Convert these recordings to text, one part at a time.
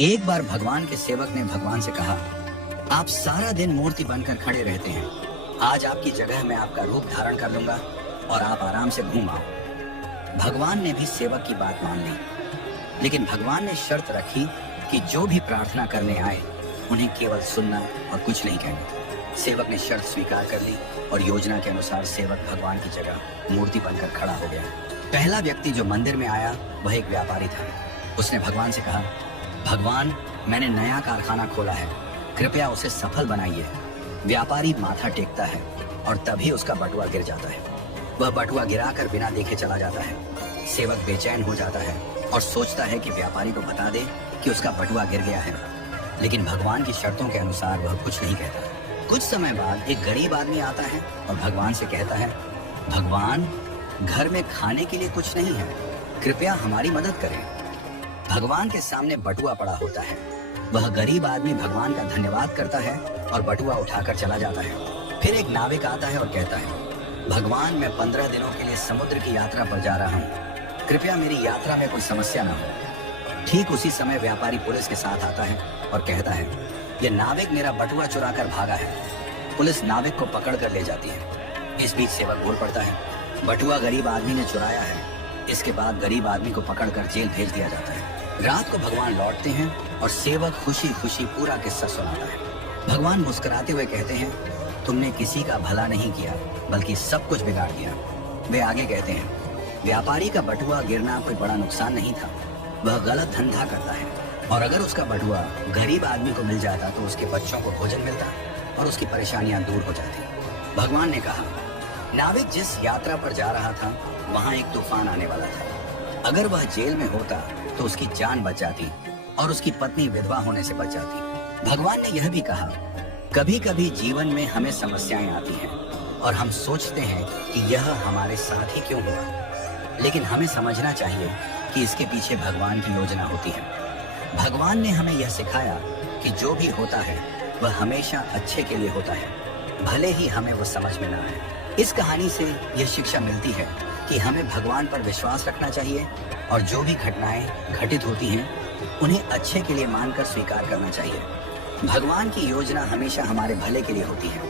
एक बार भगवान के सेवक ने भगवान से कहा, आप सारा दिन मूर्ति बनकर खड़े रहते हैं, आज आपकी जगह मैं आपका रूप धारण कर लूंगा और आप आराम से घूम आओ। भगवान ने भी सेवक की बात मान ली, लेकिन भगवान ने शर्त रखी कि जो भी प्रार्थना करने आए उन्हें केवल सुनना और कुछ नहीं कहना। सेवक ने शर्त स्वीकार कर ली और योजना के अनुसार सेवक भगवान की जगह मूर्ति बनकर खड़ा हो गया। पहला व्यक्ति जो मंदिर में आया वह एक व्यापारी था। उसने भगवान से कहा, भगवान, मैंने नया कारखाना खोला है, कृपया उसे सफल बनाइए। व्यापारी माथा टेकता है और तभी उसका बटुआ गिर जाता है। वह बटुआ गिराकर बिना देखे चला जाता है। सेवक बेचैन हो जाता है और सोचता है कि व्यापारी को बता दे कि उसका बटुआ गिर गया है, लेकिन भगवान की शर्तों के अनुसार वह कुछ नहीं कहता। कुछ समय बाद एक गरीब आदमी आता है और भगवान से कहता है, भगवान, घर में खाने के लिए कुछ नहीं है, कृपया हमारी मदद करें। भगवान के सामने बटुआ पड़ा होता है। वह गरीब आदमी भगवान का धन्यवाद करता है और बटुआ उठाकर चला जाता है। फिर एक नाविक आता है और कहता है, भगवान, मैं 15 दिनों के लिए समुद्र की यात्रा पर जा रहा हूँ, कृपया मेरी यात्रा में कोई समस्या ना हो। ठीक उसी समय व्यापारी पुलिस के साथ आता है और कहता है, यह नाविक मेरा बटुआ चुरा कर भागा है। पुलिस नाविक को पकड़ कर ले जाती है। इस बीच सेवक बोल पड़ता है, बटुआ गरीब आदमी ने चुराया है। इसके बाद गरीब आदमी को पकड़कर जेल भेज दिया जाता है। रात को भगवान लौटते हैं और सेवक खुशी खुशी पूरा किस्सा सुनाता है। भगवान मुस्कुराते हुए कहते हैं, तुमने किसी का भला नहीं किया बल्कि सब कुछ बिगाड़ दिया। वे आगे कहते हैं, व्यापारी का बटुआ गिरना कोई बड़ा नुकसान नहीं था, वह गलत धंधा करता है, और अगर उसका बटुआ गरीब आदमी को मिल जाता तो उसके बच्चों को भोजन मिलता और उसकी परेशानियां दूर हो जाती। भगवान ने कहा, नाविक जिस यात्रा पर जा रहा था वहां एक तूफान आने वाला था। अगर वह जेल में होता तो उसकी जान बच जाती और उसकी पत्नी विधवा होने से बच जाती। भगवान ने यह भी कहा, कभी कभी जीवन में हमें समस्याएं आती हैं और हम सोचते हैं कि यह हमारे साथ ही क्यों हुआ, लेकिन हमें समझना चाहिए कि इसके पीछे भगवान की योजना होती है। भगवान ने हमें यह सिखाया कि जो भी होता है वह हमेशा अच्छे के लिए होता है, भले ही हमें वो समझ में ना आए। इस कहानी से यह शिक्षा मिलती है कि हमें भगवान पर विश्वास रखना चाहिए और जो भी घटनाएं घटित होती हैं उन्हें अच्छे के लिए मानकर स्वीकार करना चाहिए। भगवान की योजना हमेशा हमारे भले के लिए होती है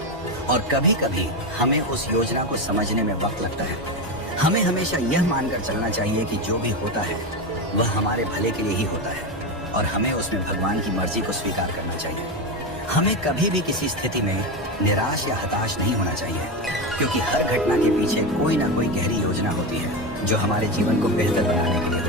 और कभी कभी हमें उस योजना को समझने में वक्त लगता है। हमें हमेशा यह मानकर चलना चाहिए कि जो भी होता है वह हमारे भले के लिए ही होता है और हमें उसमें भगवान की मर्जी को स्वीकार करना चाहिए। हमें कभी भी किसी स्थिति में निराश या हताश नहीं होना चाहिए, क्योंकि हर घटना के पीछे कोई ना कोई गहरी योजना होती है जो हमारे जीवन को बेहतर बनाने के लिए